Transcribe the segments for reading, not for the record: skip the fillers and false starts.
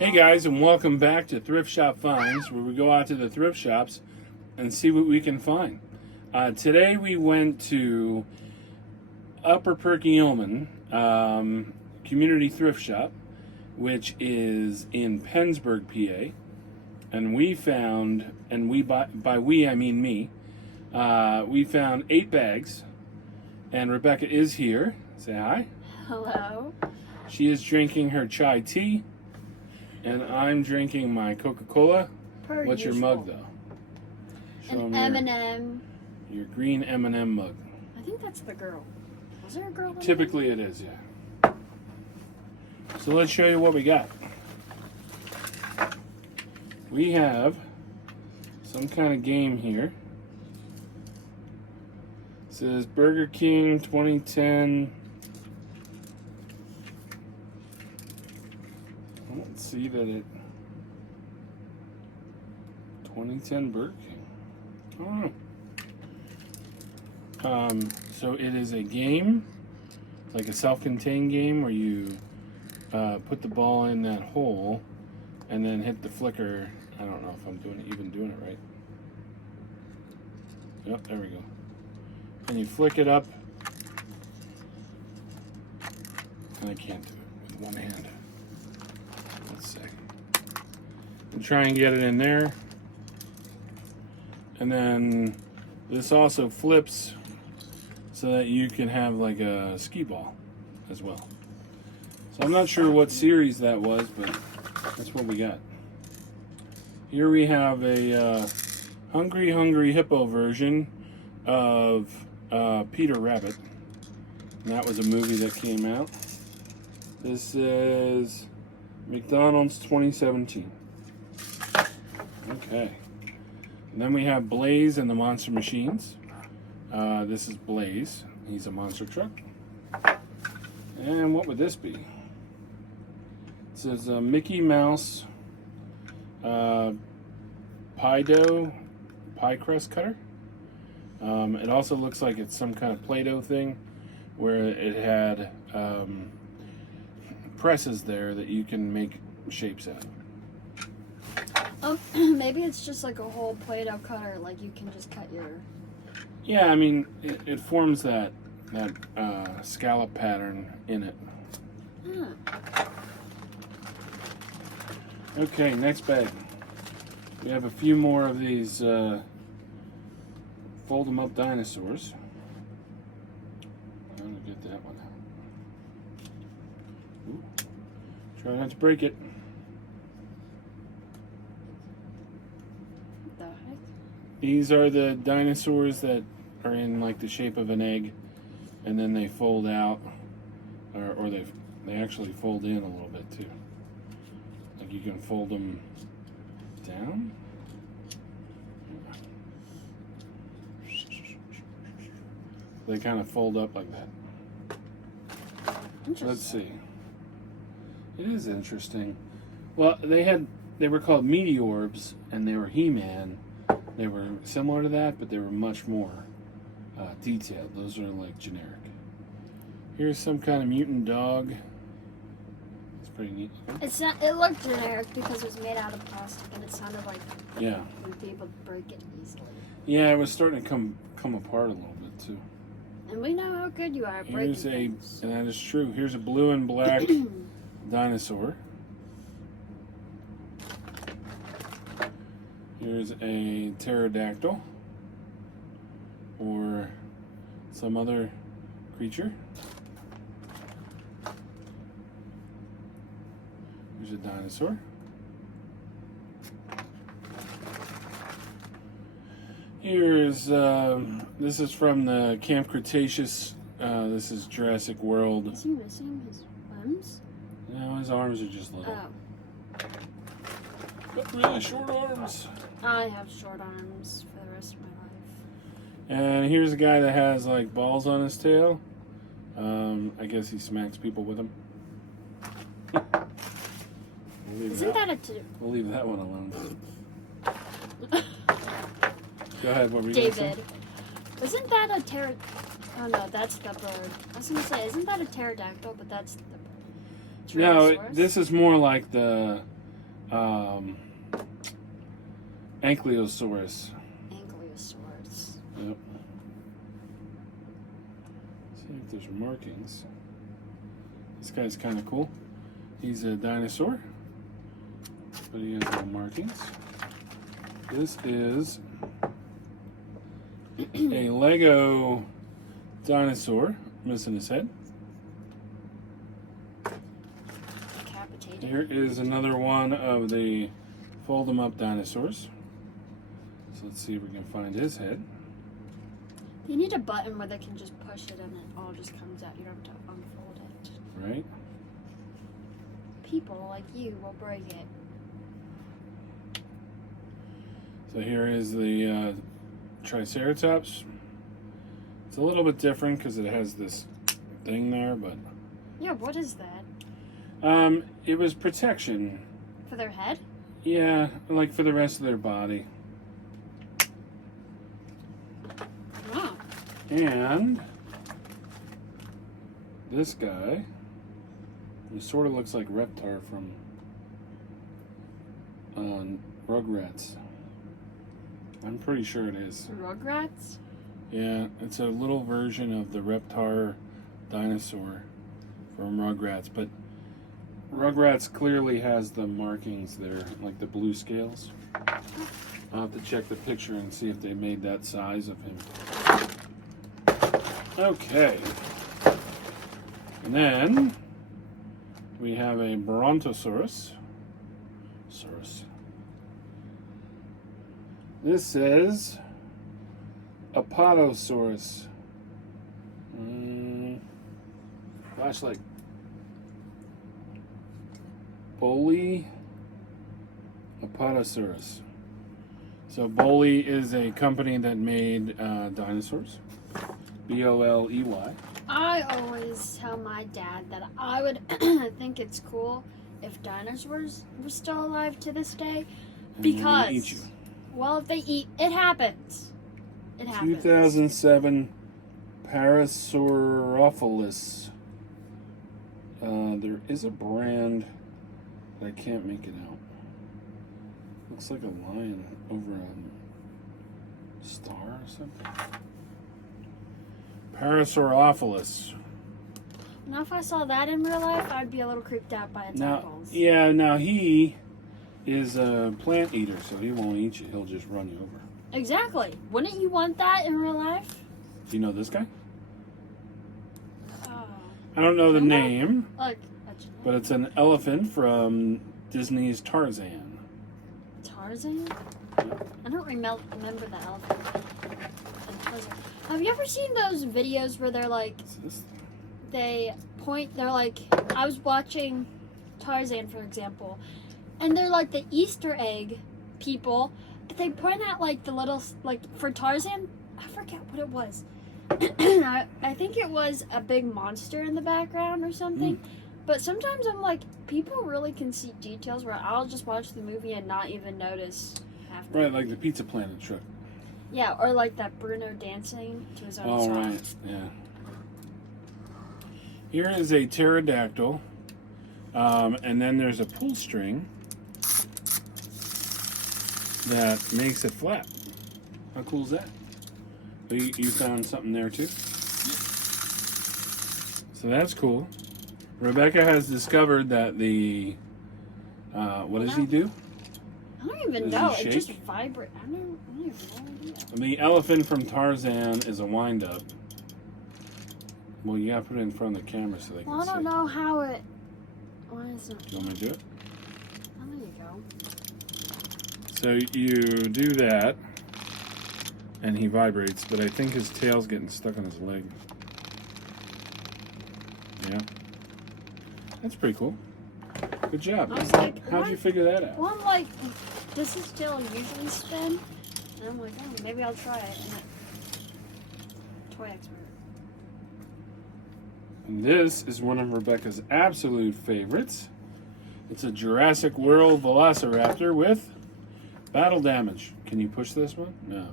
Hey guys, and welcome back to Thrift Shop Finds, where we go out to the thrift shops and see what we can find. Today we went to Upper Perkiomen Community Thrift Shop, which is in Pennsburg, PA, and we found, and by we I mean me, we found 8 bags, and Rebecca is here. Say hi. Hello. She is drinking her chai tea. And I'm drinking my Coca-Cola. What's your mug, though? Show An them M&M. your green M&M mug. I think that's the girl. Was there a girl? Typically it is, yeah. So let's show you what we got. We have some kind of game here. It says Burger King 2010. I don't see that it 2010 Burger King. I don't know. So it is a game, like a self-contained game where you put the ball in that hole and then hit the flicker. I don't know if I'm even doing it right. Yep, there we go. And you flick it up. And I can't do it with one hand. Let's see. And try and get it in there. And then this also flips so that you can have like a skee ball as well. So I'm not sure what series that was, but that's what we got. Here we have a Hungry Hippo version of Peter Rabbit. And that was a movie that came out. This is McDonald's 2017. Okay. And then we have Blaze and the Monster Machines. This is Blaze. He's a monster truck. And what would this be? It says Mickey Mouse pie dough, pie crust cutter. It also looks like it's some kind of Play-Doh thing where it had presses there that you can make shapes out of. Maybe it's just like a whole Play-Doh cutter, like you can just cut your... Yeah, I mean, it forms that scallop pattern in it. Huh. Okay, next bag. We have a few more of these fold 'em up dinosaurs. I'm gonna get that one out. Ooh. Try not to break it. What the heck? These are the dinosaurs that are in like the shape of an egg, and then they fold out, or they actually fold in a little bit too. Like you can fold them down. They kind of fold up like that. Let's see. It is interesting. Well, they were called Meteorbs, and they were He-Man. They were similar to that, but they were much more detailed. Those are like generic. Here's some kind of mutant dog. It's pretty neat. It looked generic because it was made out of plastic, and it sounded like people break it easily. Yeah, it was starting to come apart a little bit too. And we know how good you are at breaking things. And that is true. Here's a blue and black dinosaur. Here's a pterodactyl or some other creature. Here's a dinosaur. Here's, this is from the Camp Cretaceous. This is Jurassic World. Is he missing his arms? No, his arms are just little. Oh. But really short arms. I have short arms for the rest of my life. And here's a guy that has like balls on his tail. I guess he smacks people with them. We'll leave that one alone. Go ahead, what were you David. gonna say? Isn't that a oh no, that's the bird. I was gonna say, isn't that a pterodactyl? But that's the No, this is more like the Ankylosaurus. Ankylosaurus. Yep. See if there's markings. This guy's kind of cool. He's a dinosaur, but he has no markings. This is a Lego dinosaur, missing his head. Decapitated. Here is another one of the fold 'em up dinosaurs. So let's see if we can find his head. You need a button where they can just push it and it all just comes out. You don't have to unfold it. Right? People like you will break it. So here is the Triceratops. It's a little bit different because it has this thing there, but Yeah, what is that? it was protection. For their head? Yeah, like for the rest of their body. Wow. And this guy, he sort of looks like Reptar from Rugrats. I'm pretty sure it is. Rugrats? Yeah, it's a little version of the Reptar dinosaur from Rugrats, but Rugrats clearly has the markings there, like the blue scales. I'll have to check the picture and see if they made that size of him. Okay. And then we have a Brontosaurus. This is Apatosaurus. Flashlight. Boley Apatosaurus. So Boley is a company that made dinosaurs. Boley. I always tell my dad that I would think it's cool if dinosaurs were still alive to this day. And they're gonna Because, eat you. well, if they eat, it happens. It happens. 2007 Parasaurophilus. There is a brand, but I can't make it out. Looks like a lion over a star or something. Parasaurophilus. Now, if I saw that in real life, I'd be a little creeped out by its Now, eyeballs. yeah, now he is a plant eater, so he won't eat you. He'll just run you over. Exactly. Wouldn't you want that in real life? Do you know this guy? Oh. I don't know the Remember? name, Like, but it's an elephant from Disney's Tarzan. Tarzan? I don't remember the elephant. And Tarzan. Have you ever seen those videos where they're like, What's this? they point, they're like, I was watching Tarzan, for example, and they're like the Easter egg people, but they point out like the little, like for Tarzan, I forget what it was. I think it was a big monster in the background or something. But sometimes I'm like, people really can see details where I'll just watch the movie and not even notice half the Right, movie. like the Pizza Planet truck. Yeah, or like that Bruno dancing to his own Oh, song. right, yeah. Here is a pterodactyl, and then there's a pull string that makes it flat. How cool is that? So you found something there too? So that's cool. Rebecca has discovered that the, what does he do? I don't even Does know. he It just shake? vibrates. I have no idea. The elephant from Tarzan is a wind-up. Well, you gotta put it in front of the camera so they can Well, I see. don't know how it. Why is it? Do you want me to do it? Oh, there you go. So you do that, and he vibrates, but I think his tail's getting stuck on his leg. Yeah. That's pretty cool. Good job. I was like, How'd what? you figure that out? Well, I'm like, does this tail usually spin? And I'm like, oh, maybe I'll try it. And toy expert. And this is one of Rebecca's absolute favorites. It's a Jurassic World Velociraptor with battle damage. Can you push this one? No.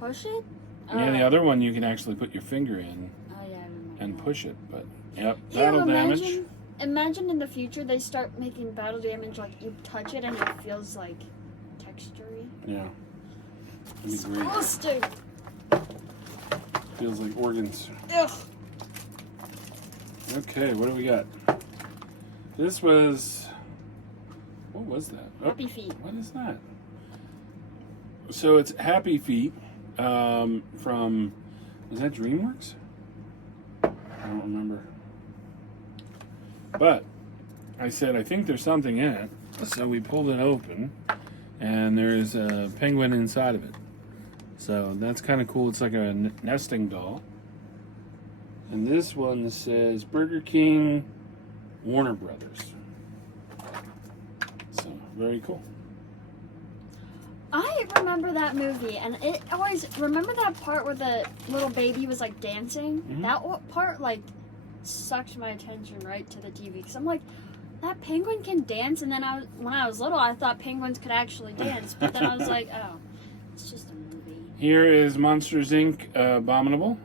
Push it? Yeah, the other one you can actually put your finger in Oh, yeah, I remember and that. push it, but yep, Can you battle imagine damage. imagine in the future they start making battle damage, like you touch it and it feels like textury. Yeah. That'd be great. Disgusting. Feels like organs. Ugh. Okay, what do we got? This was. What was that? Happy Feet. What is that? So it's Happy Feet from. Was that DreamWorks? I don't remember. But I said, I think there's something in it. So we pulled it open, and there's a penguin inside of it. So that's kind of cool. It's like a nesting doll. And this one says Burger King, Warner Brothers. So, very cool. I remember that movie, and it always remember that part where the little baby was like dancing. Mhm. That part like sucked my attention right to the TV because I'm like, that penguin can dance. And then when I was little, I thought penguins could actually dance, but then I was like, oh, it's just a movie. Here is Monsters Inc. Abominable,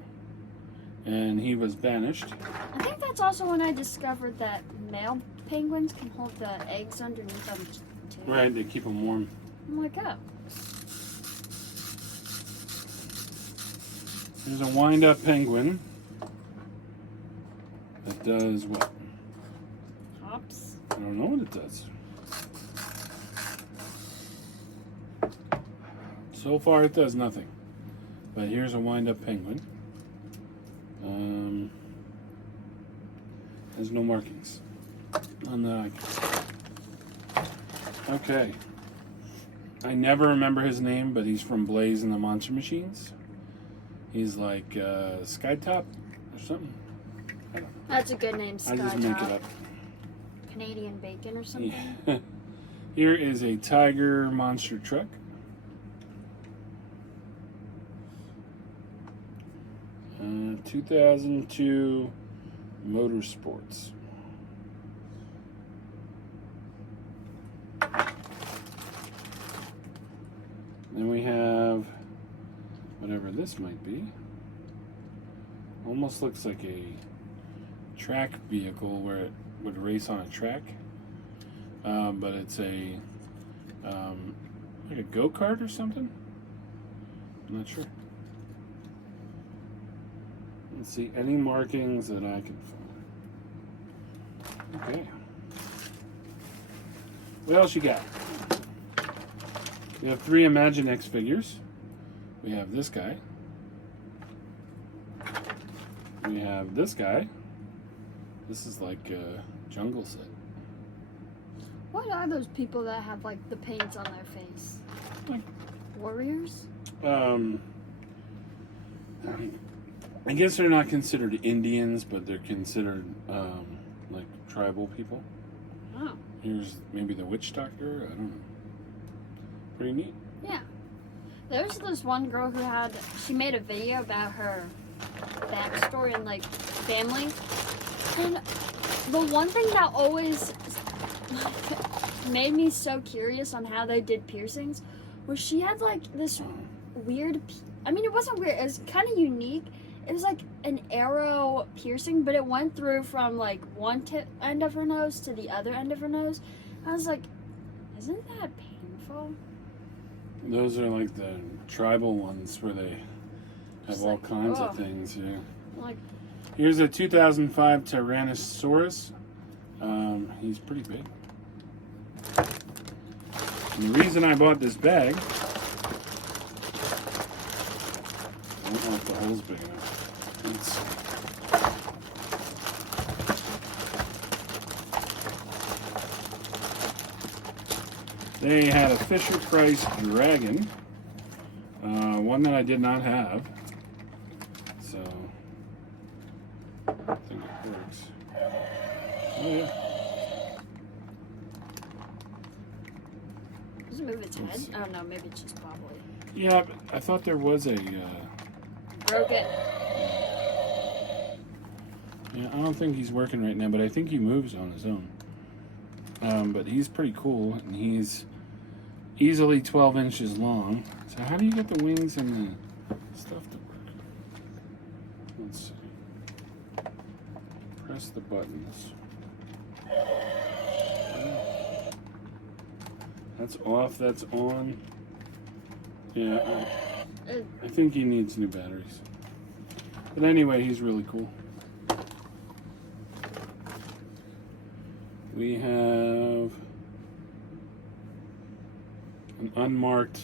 and he was banished. I think that's also when I discovered that male penguins can hold the eggs underneath them too. Right, they keep him warm. I'm like, oh. There's a wind-up penguin that does what? Hops. I don't know what it does. So far, it does nothing. But here's a wind-up penguin. Has no markings. On the. Okay. I never remember his name, but he's from Blaze and the Monster Machines. He's like Skytop or something. I don't know. That's a good name, I just make it Skytop. up. Canadian bacon or something. Yeah. Here is a Tiger monster truck. Uh, 2002 Motorsports. Then we have whatever this might be. Almost looks like a track vehicle where it would race on a track. But it's a like a go-kart or something. I'm not sure. Let's see any markings that I can find. Okay. What else you got? We have 3 Imaginext figures. We have this guy. We have this guy. This is like a jungle set. What are those people that have like the paints on their face? Like, Warriors? I guess they're not considered Indians, but they're considered like tribal people. Oh. Here's maybe the witch doctor. I don't know. Pretty neat. Yeah. There's this one girl who she made a video about her backstory and like family. And the one thing that always made me so curious on how they did piercings was she had like this weird, I mean it wasn't weird, it was kind of unique. It was like an arrow piercing, but it went through from like one end of her nose to the other end of her nose. I was like, isn't that painful? Those are like the tribal ones where they have Just all like, kinds oh. of things. Yeah. Like, Here's a 2005 Tyrannosaurus. He's pretty big. And the reason I bought this bag, I don't know if the hole's big enough. Let's see. They had a Fisher-Price Dragon, one that I did not have, so I think it works. Oh yeah. does it move its head? Oh no, maybe it's just wobbly. Yeah, but I thought there was a. Broke it. Yeah, I don't think he's working right now, but I think he moves on his own. But he's pretty cool, and he's easily 12 inches long. So how do you get the wings and the stuff to work? Let's see. Press the buttons. That's off, that's on. Yeah, I think he needs new batteries. But anyway, he's really cool. We have an unmarked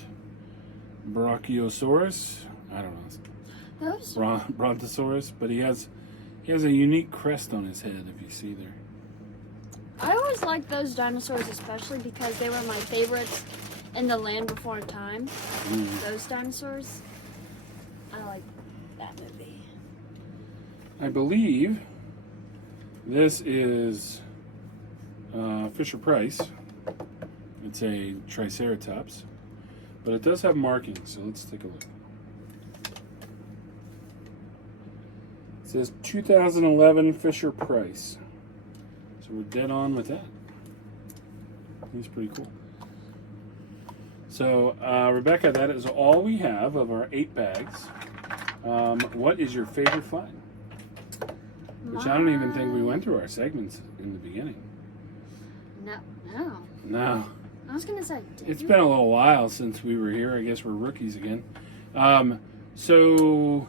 Brachiosaurus. I don't know. Those. Brontosaurus, but he has a unique crest on his head, if you see there. I always liked those dinosaurs, especially because they were my favorites in The Land Before Time. Those dinosaurs. I like that movie. I believe this is Fisher Price. It's a Triceratops, but it does have markings, so let's take a look. It says 2011 Fisher Price. So we're dead on with that. He's pretty cool. So, Rebecca, that is all we have of our 8 bags. What is your favorite find? Which I don't even think we went through our segments in the beginning. No. I was gonna say. It's been a little while since we were here. I guess we're rookies again. So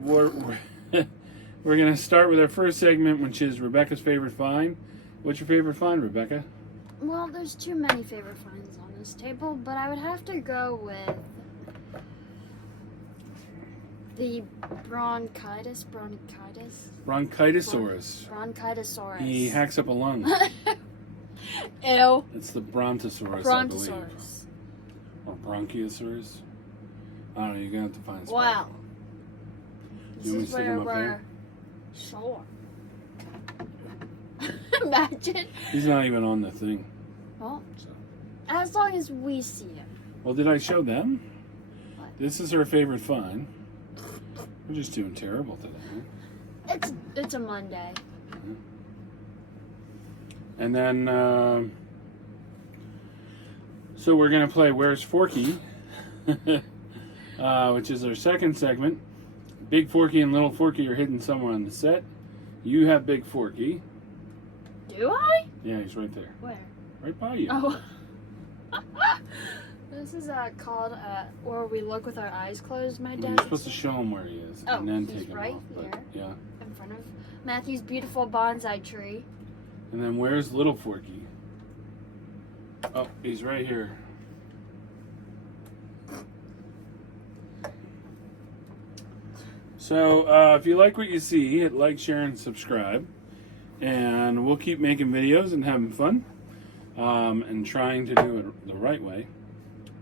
we're we're gonna start with our first segment, which is Rebecca's favorite find. What's your favorite find, Rebecca? Well, there's too many favorite finds on this table, but I would have to go with the Bronchitosaurus. He hacks up a lung. Ew. It's the Brontosaurus, I believe. Or Bronchiosaurus. I don't know, you're going to have to find some. Wow. You want me to stick him up there? Sure. Imagine. He's not even on the thing. Well, So. as long as we see him. Well, did I show them? What? This is her favorite find. We're just doing terrible today. It's a Monday. And then, so we're going to play Where's Forky, which is our second segment. Big Forky and Little Forky are hidden somewhere on the set. You have Big Forky. Do I? Yeah, he's right there. Where? Right by you. Oh. This is called where we look with our eyes closed, my dad. You're supposed to show him where he is. Oh, and then he's take him right off. here. But, yeah. In front of Matthew's beautiful bonsai tree. And then where's Little Forky? Oh, he's right here. So, if you like what you see, hit like, share, and subscribe. And we'll keep making videos and having fun. And trying to do it the right way.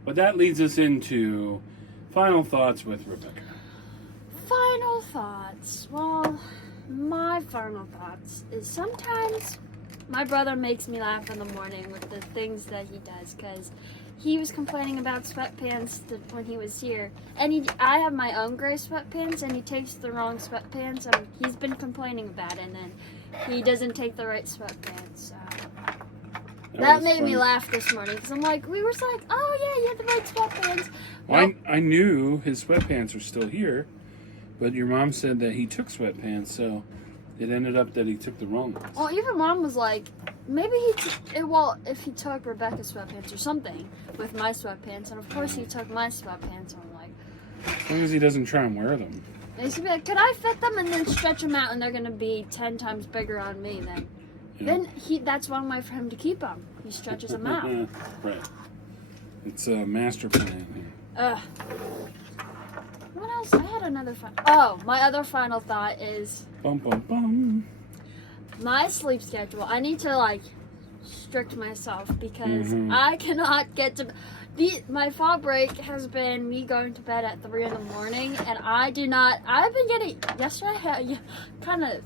But that leads us into final thoughts with Rebecca. Final thoughts. Well, my final thoughts is sometimes my brother makes me laugh in the morning with the things that he does, because he was complaining about sweatpants when he was here. And I have my own gray sweatpants, and he takes the wrong sweatpants, and he's been complaining about it, and then he doesn't take the right sweatpants. That made me laugh this morning, because I'm like, we were like, oh yeah, you have the right sweatpants. Well, nope. I knew his sweatpants were still here, but your mom said that he took sweatpants, so it ended up that he took the wrong ones. Well, even Mom was like, maybe if he took Rebecca's sweatpants or something with my sweatpants, and of course he took my sweatpants, and I'm like... As long as he doesn't try and wear them. And he's gonna be like, could I fit them and then stretch them out, and they're gonna be 10 times bigger on me then. Yeah. Then that's one way for him to keep them. He stretches them out. Right. It's a master plan here. What else? I had another my other final thought is... Bum, bum, bum. My sleep schedule. I need to, strict myself, because I cannot get to... My fall break has been me going to bed at 3 in the morning, and I've been getting... Yesterday, I kind of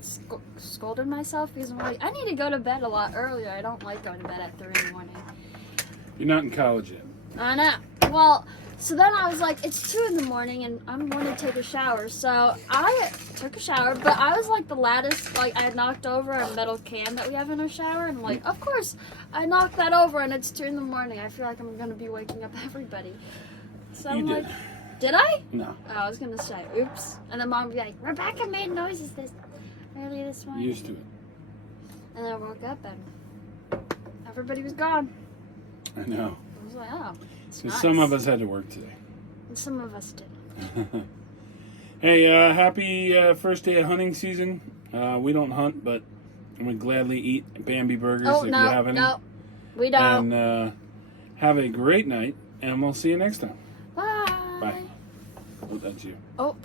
scolded myself, because I'm like, I need to go to bed a lot earlier. I don't like going to bed at 3 in the morning. You're not in college yet. I know. Well, so then I was like, it's 2 in the morning, and I'm going to take a shower. So I took a shower, but I was the lattice, I had knocked over a metal can that we have in our shower, and I'm like, of course, I knocked that over, and it's 2 in the morning. I feel like I'm going to be waking up everybody. So I'm like, did I? No. Oh, I was going to say, oops. And then Mom would be like, Rebecca made noises earlier this morning. Used to it. And I woke up and everybody was gone. I know. I was like, oh, it's So nice. some of us had to work today. And some of us didn't. Hey, happy first day of hunting season. We don't hunt, but we gladly eat Bambi burgers Oh, if no, you have any. no. We don't. And have a great night, and we'll see you next time. Bye. Bye. Oh, that's you. Oh,